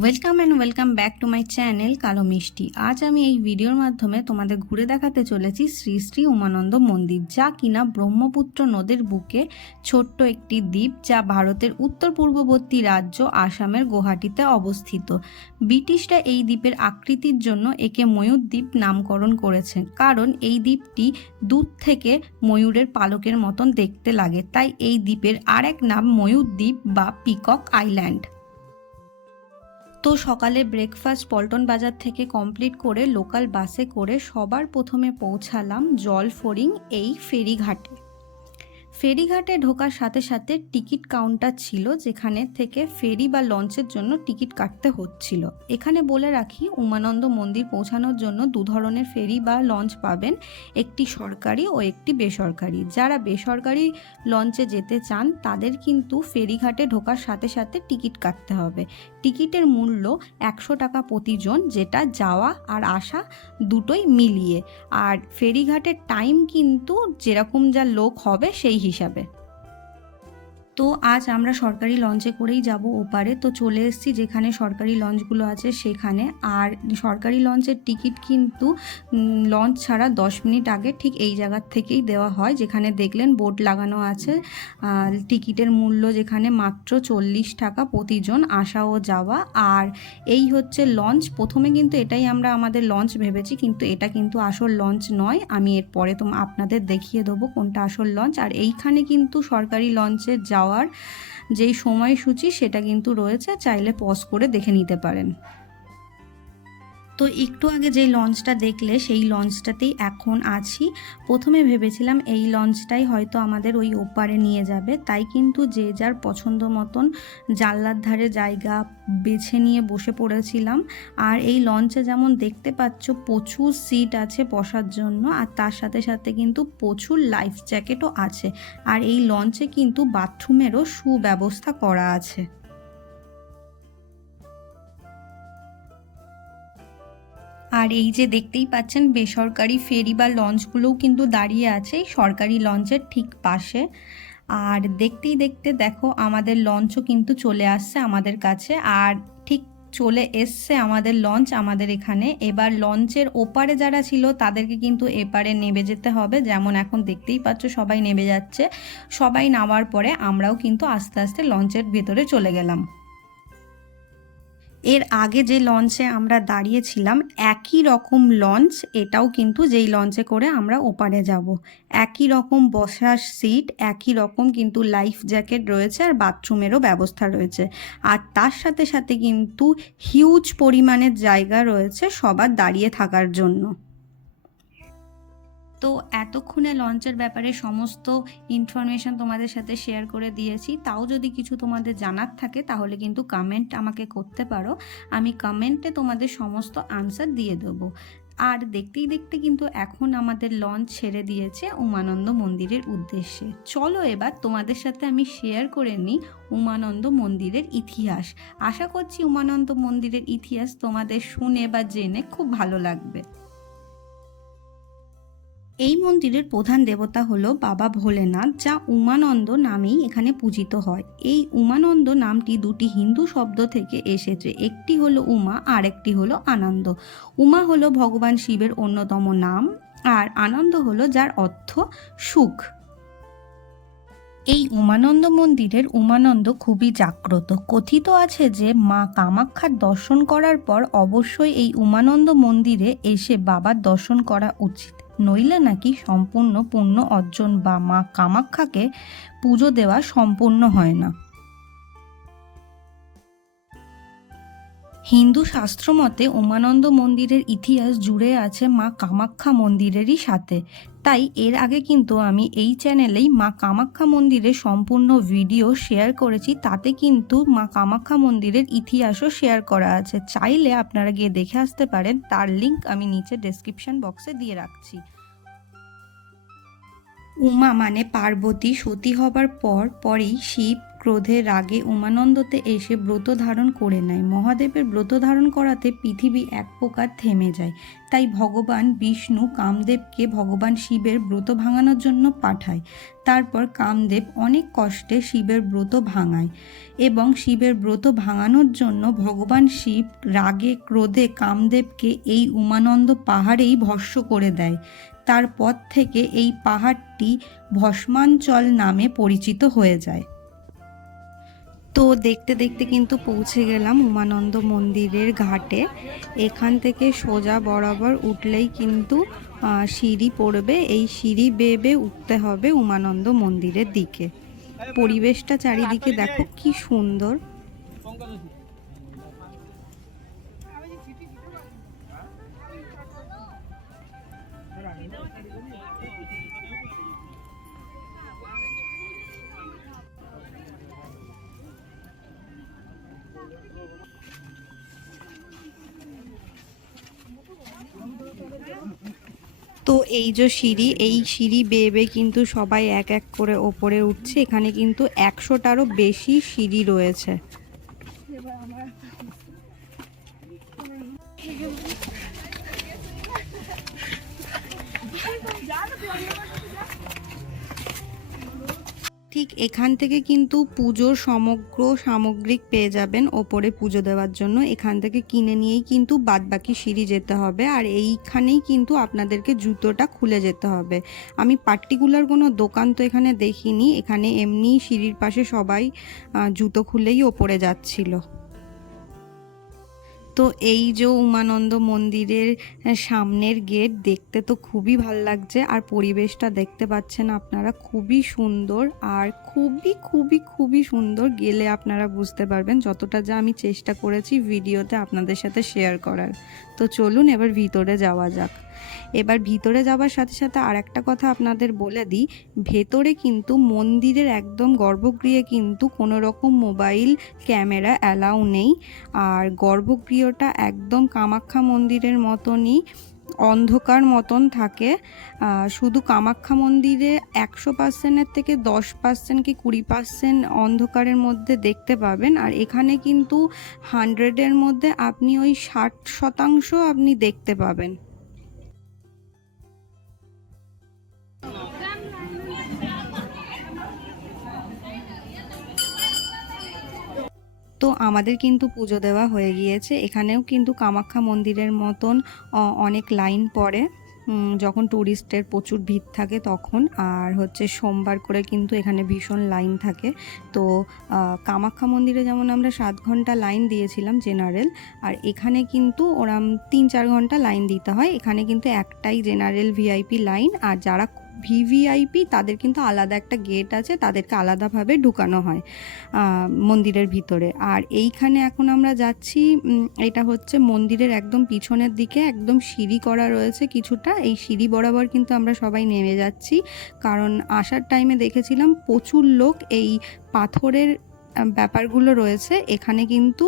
Welcome and welcome back to my channel কালো মিষ্টি আজ আমি এই ভিডিওর মাধ্যমে তোমাদের ঘুরে দেখাতে চলেছি শ্রী শ্রী উমানন্দ মন্দির, যা কিনা ব্রহ্মপুত্র নদীর বুকে ছোট্ট একটি দ্বীপ যা ভারতের উত্তর পূর্ববর্তী রাজ্য আসামের গুয়াহাটিতে অবস্থিত। ব্রিটিশরা এই দ্বীপের আকৃতির জন্য একে ময়ূর দ্বীপ নামকরণ করেছেন কারণ এই দ্বীপটি দূর থেকে ময়ূরের পালকের মতন দেখতে লাগে, তাই এই দ্বীপের আর এক নাম ময়ূর দ্বীপ বা পিকক আইল্যান্ড। তো সকালে ব্রেকফাস্ট পল্টন বাজার থেকে কমপ্লিট করে লোকাল বাসে করে সবার প্রথমে পৌঁছালাম জল ফোরিং এই ফেরিঘাটে। ফেরিঘাটে ঢোকার সাথে সাথে টিকিট কাউন্টার ছিল যেখানে থেকে ফেরি বা লঞ্চের জন্য টিকিট কাটতে হচ্ছিল। এখানে বলে রাখি, উমানন্দ মন্দির পৌঁছানোর জন্য দু ধরনের ফেরি বা লঞ্চ পাবেন, একটি সরকারি ও একটি বেসরকারি। যারা বেসরকারি লঞ্চে যেতে চান, তাদের কিন্তু ফেরিঘাটে ঢোকার সাথে সাথে টিকিট কাটতে হবে। টিকিটের মূল্য একশো টাকা প্রতিজন, যেটা যাওয়া আর আসা দুটোই মিলিয়ে। আর ফেরিঘাটের টাইম কিন্তু যেরকম যা লোক হবে, সেই হিসাবে হিসাবে। তো আজ আমরা সরকারি লঞ্চে করেই যাব ওপারে। তো চলে এসেছি যেখানে সরকারি লঞ্চগুলো আছে সেখানে। আর সরকারি লঞ্চের টিকিট কিন্তু লঞ্চ ছাড়া দশ মিনিট আগে ঠিক এই জায়গার থেকেই দেওয়া হয়। যেখানে দেখলেন বোর্ড লাগানো আছে। টিকিটের মূল্য যেখানে মাত্র চল্লিশ টাকা প্রতিজন আসা ও যাওয়া। আর এই হচ্ছে লঞ্চ। প্রথমে কিন্তু এটাই আমরা আমাদের লঞ্চ ভেবেছি, কিন্তু এটা কিন্তু আসল লঞ্চ নয়। আমি এর পরে তো আপনাদের দেখিয়ে দেবো কোনটা আসল লঞ্চ। আর এইখানে কিন্তু সরকারি লঞ্চে যাওয়ার যেই সময়সূচি সেটা কিন্তু রয়েছে চাইলে পজ করে দেখে নিতে পারেন। তো একটু আগে যেই লঞ্চটা দেখলে, সেই লঞ্চটাতেই এখন আছি। প্রথমে ভেবেছিলাম এই লঞ্চটাই হয়তো আমাদের ওই ওপারে নিয়ে যাবে। তাই কিন্তু যে যার পছন্দ মতন জানলার ধারে জায়গা বেছে নিয়ে বসে পড়েছিলাম। আর এই লঞ্চে যেমন দেখতে পাচ্ছ, প্রচুর সিট আছে বসার জন্য। আর তার সাথে সাথে কিন্তু প্রচুর লাইফ জ্যাকেটও আছে। আর এই লঞ্চে কিন্তু বাথরুমেরও সুব্যবস্থা করা আছে। আর এই যে দেখতেই পাচ্ছেন, বেসরকারি ফেরি বা লঞ্চগুলোও কিন্তু দাঁড়িয়ে আছে, এই সরকারি লঞ্চের ঠিক পাশে। আর দেখতেই দেখতে দেখো, আমাদের লঞ্চও কিন্তু চলে আসছে আমাদের কাছে। আর ঠিক চলে এসছে আমাদের লঞ্চ, আমাদের এখানে। এবার লঞ্চের ওপারে যারা ছিল, তাদেরকে কিন্তু এপারে নেমে যেতে হবে। যেমন এখন দেখতেই পাচ্ছ, সবাই নেমে যাচ্ছে। সবাই নামার পরে আমরাও কিন্তু আস্তে আস্তে লঞ্চের ভেতরে চলে গেলাম। এর আগে যে লঞ্চে আমরা দাঁড়িয়েছিলাম, একই রকম লঞ্চ এটাও কিন্তু যেই লঞ্চে করে আমরা ওপারে যাব। একই রকম বসার সিট একই রকম কিন্তু লাইফ জ্যাকেট রয়েছে আর বাথরুমেরও ব্যবস্থা রয়েছে। আর তার সাথে সাথে কিন্তু হিউজ পরিমাণের জায়গা রয়েছে সবার দাঁড়িয়ে থাকার জন্য। তো এতক্ষণে লঞ্চের ব্যাপারে সমস্ত ইনফরমেশন তোমাদের সাথে শেয়ার করে দিয়েছি। তাও যদি কিছু তোমাদের জানার থাকে, তাহলে কিন্তু কমেন্ট আমাকে করতে পারো। আমি কমেন্টে তোমাদের সমস্ত আনসার দিয়ে দেবো। আর দেখতেই দেখতে কিন্তু এখন আমাদের লঞ্চ ছেড়ে দিয়েছে উমানন্দ মন্দিরের উদ্দেশ্যে। চলো এবার তোমাদের সাথে আমি শেয়ার করে নিই উমানন্দ মন্দিরের ইতিহাস। আশা করছি উমানন্দ মন্দিরের ইতিহাস তোমাদের শুনে বা জেনে খুব ভালো লাগবে। এই মন্দিরের প্রধান দেবতা হলো বাবা ভোলেনাথ, যা উমানন্দ নামেই এখানে পূজিত হয়। এই উমানন্দ নামটি দুটি হিন্দু শব্দ থেকে এসেছে, একটি হলো উমা আর একটি হলো আনন্দ। উমা হলো ভগবান শিবের অন্যতম নাম, আর আনন্দ হলো যার অর্থ সুখ। এই উমানন্দ মন্দিরের উমানন্দ খুবই জাগ্রত। কথিত আছে যে, মা কামাক্ষার দর্শন করার পর অবশ্যই এই উমানন্দ মন্দিরে এসে বাবার দর্শন করা উচিত। নইলে নাকি সম্পূর্ণ পুণ্য অর্জন বা মা কামাক্ষাকে পুজো দেওয়া সম্পূর্ণ হয় না। হিন্দু শাস্ত্র মতে উমানন্দ মন্দিরের ইতিহাস জুড়ে আছে মা কামাখ্যা মন্দিরেরই সাথে। তাই এর আগে কিন্তু আমি এই চ্যানেলেই মা কামাখ্যা মন্দিরের সম্পূর্ণ ভিডিও শেয়ার করেছি, তাতে কিন্তু মা কামাখ্যা মন্দিরের ইতিহাসও শেয়ার করা আছে। চাইলে আপনারা গিয়ে দেখে আসতে পারেন, তার লিংক আমি নিচে ডেসক্রিপশন বক্সে দিয়ে রাখছি। উমা মানে পার্বতী, সতী হবার পর পরেই শিব ক্রোধে রাগে উমানন্দতে এসে ব্রত ধারণ করে নেয়। মহাদেবের ব্রত ধারণ করাতে পৃথিবী এক প্রকার থেমে যায়। তাই ভগবান বিষ্ণু কামদেবকে ভগবান শিবের ব্রত ভাঙানোর জন্য পাঠায়। তারপর কামদেব অনেক কষ্টে শিবের ব্রত ভাঙায় এবং শিবের ব্রত ভাঙানোর জন্য ভগবান শিব রাগে, ক্রোধে কামদেবকে এই উমানন্দ পাহাড়েই ভস্য করে দেয়। তারপর থেকে এই পাহাড়টি ভস্মাঞ্চল নামে পরিচিত হয়ে যায়। তো দেখতে দেখতে কিন্তু পৌঁছে গেলাম উমানন্দ মন্দিরের ঘাটে। এখান থেকে সোজা বরাবর উঠলেই কিন্তু সিঁড়ি পড়বে। এই সিঁড়ি বেয়ে বেয়ে উঠতে হবে উমানন্দ মন্দিরের দিকে। পরিবেশটা চারিদিকে দেখো কি সুন্দর। তো এই যে সিঁড়ি, এই সিঁড়ি বেয়ে বেয়ে কিন্তু সবাই এক এক করে ওপরে উঠছে। এখানে কিন্তু একশোটারও বেশি সিঁড়ি রয়েছে। ঠিক এখান থেকে কিন্তু পুজোর সমগ্র সামগ্রিক পেয়ে যাবেন ওপরে পুজো দেওয়ার জন্য। এখান থেকে কিনে নিয়েই কিন্তু বাদবাকি সিঁড়ি যেতে হবে আর এইখানেই কিন্তু আপনাদেরকে জুতোটা খুলে যেতে হবে। আমি পার্টিকুলার কোনো দোকান তো এখানে দেখিনি, এখানে এমনি সিঁড়ির পাশে সবাই জুতো খুলেই ওপরে যাচ্ছিল। তো এই যে উমানন্দ মন্দিরের সামনের গেট দেখতে তো খুবই ভালো লাগছে। আর পরিবেশটা দেখতে পাচ্ছেন আপনারা, খুবই সুন্দর। আর খুবই খুবই খুবই সুন্দর গেলে আপনারা বুঝতে পারবেন যতটা যা আমি চেষ্টা করেছি ভিডিওতে আপনাদের সাথে শেয়ার করার। তো চলুন এবার ভিতরে যাওয়া যাক। এবার ভিতরে যাওয়ার সাথে সাথে আর একটা কথা আপনাদের বলে দিই। ভেতরে কিন্তু মন্দিরের একদম গর্ভগৃহে কিন্তু কোনো রকম মোবাইল ক্যামেরা অ্যালাউ নেই। আর গর্ভগৃহটা একদম কামাখ্যা মন্দিরের মতনই অন্ধকার মতন থাকে। শুধু কামাখ্যা মন্দিরে একশো পার্সেন্টের থেকে দশ পার্সেন্ট কি কুড়ি পার্সেন্ট অন্ধকারের মধ্যে দেখতে পাবেন। আর এখানে কিন্তু হান্ড্রেডের মধ্যে আপনি ওই ষাট শতাংশ আপনি দেখতে পাবেন। তো আমাদের কিন্তু পুজো দেওয়া হয়ে গিয়েছে। এখানেও কিন্তু কামাখ্যা মন্দিরের মতন অনেক লাইন পড়ে। যখন ট্যুরিস্টের প্রচুর ভিড় থাকে তখন। আর হচ্ছে সোমবার করে কিন্তু এখানে ভীষণ লাইন থাকে। তো কামাখ্যা মন্দিরে যেমন আমরা সাত ঘণ্টা লাইন দিয়েছিলাম জেনারেল, আর এখানে কিন্তু ওরম তিন চার ঘণ্টা লাইন দিতে হয়। এখানে কিন্তু একটাই জেনারেল ভিআইপি লাইন। আর যারা ভিভিআইপি তাদের কিন্তু আলাদা একটা গেট আছে, তাদেরকে আলাদাভাবে ঢুকানো হয় মন্দিরের ভিতরে। আর এইখানে এখন আমরা যাচ্ছি এটা হচ্ছে মন্দিরের একদম পিছনের দিকে, একদম সিঁড়ি করা রয়েছে কিছুটা। এই সিঁড়ি বরাবর কিন্তু আমরা সবাই নেমে যাচ্ছি, কারণ আসার টাইমে দেখেছিলাম প্রচুর লোক এই পাথরের ব্যাপারগুলো রয়েছে। এখানে কিন্তু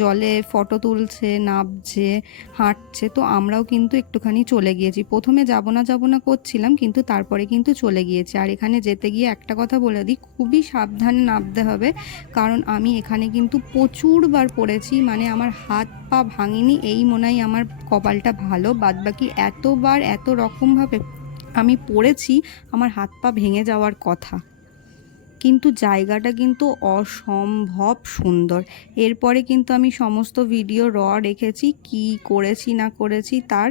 জলে ফটো তুলছে, নাবছে, হাঁটছে, তো আমরাও কিন্তু একটুখানি চলে গিয়েছি। প্রথমে যাব না যাব না করছিলাম, কিন্তু তারপরে কিন্তু চলে গিয়েছি। আর এখানে যেতে গিয়ে একটা কথা বলে দিই, খুবই সাবধানে নামতে হবে, কারণ আমি এখানে কিন্তু প্রচুরবার পড়েছি মানে আমার হাত পা ভাঙিনি, এই মনে হয় আমার কপালটা ভালো। বাদবাকি এতবার এত রকমভাবে আমি পড়েছি, আমার হাত পা ভেঙে যাওয়ার কথা। কিন্তু জায়গাটা কিন্তু অসম্ভব সুন্দর। এরপরে কিন্তু আমি সমস্ত ভিডিও র রেখেছি, কি করেছি, না করেছি, তার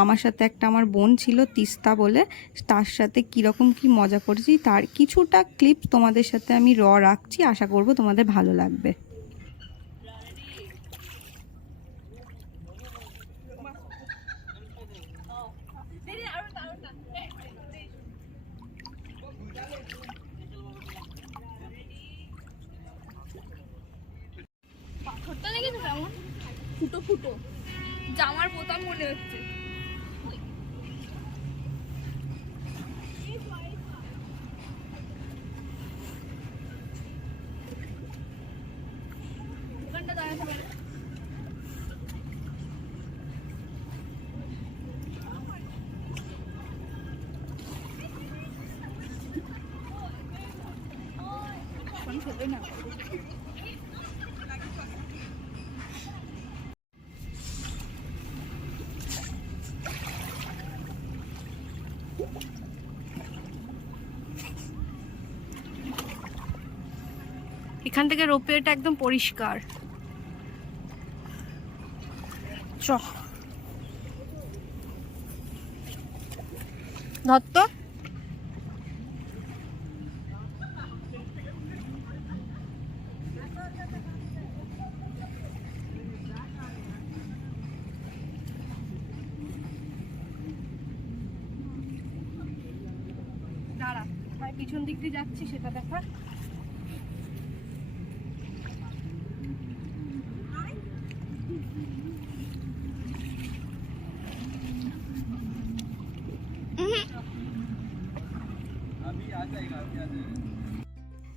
আমার সাথে একটা আমার বোন ছিল তিস্তা বলে, তার সাথে কীরকম কি মজা করেছি, তার কিছুটা ক্লিপ তোমাদের সাথে আমি র রাখছি, আশা করব তোমাদের ভালো লাগবে। ফুটো ফুটো। জামার বোতাম মনে হচ্ছে। ওখানটা দাঁড়াতে পারে না এখান থেকে রোপওয়েটা একদম পরিষ্কার। চ। ধত্ত পিছন দিক দিয়ে যাচ্ছি সেটা দেখা।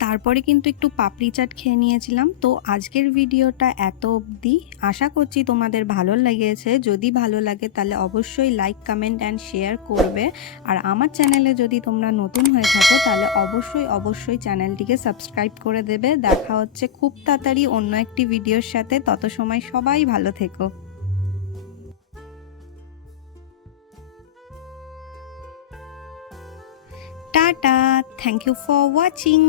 তারপরে কিন্তু একটু পাপড়ি চাট খেয়ে নিয়েছিলাম। তো আজকের ভিডিওটা এত অবধি। আশা করছি তোমাদের ভালো লেগেছে। যদি ভালো লাগে তাহলে অবশ্যই লাইক কমেন্ট অ্যান্ড শেয়ার করবে। আর আমার চ্যানেলে যদি তোমরা নতুন হয়ে থাকো তাহলে অবশ্যই অবশ্যই চ্যানেলটিকে সাবস্ক্রাইব করে দেবে। দেখা হচ্ছে খুব তাড়াতাড়ি অন্য একটি ভিডিওর সাথে। তত সময় সবাই ভালো থেকো। tata thank you for watching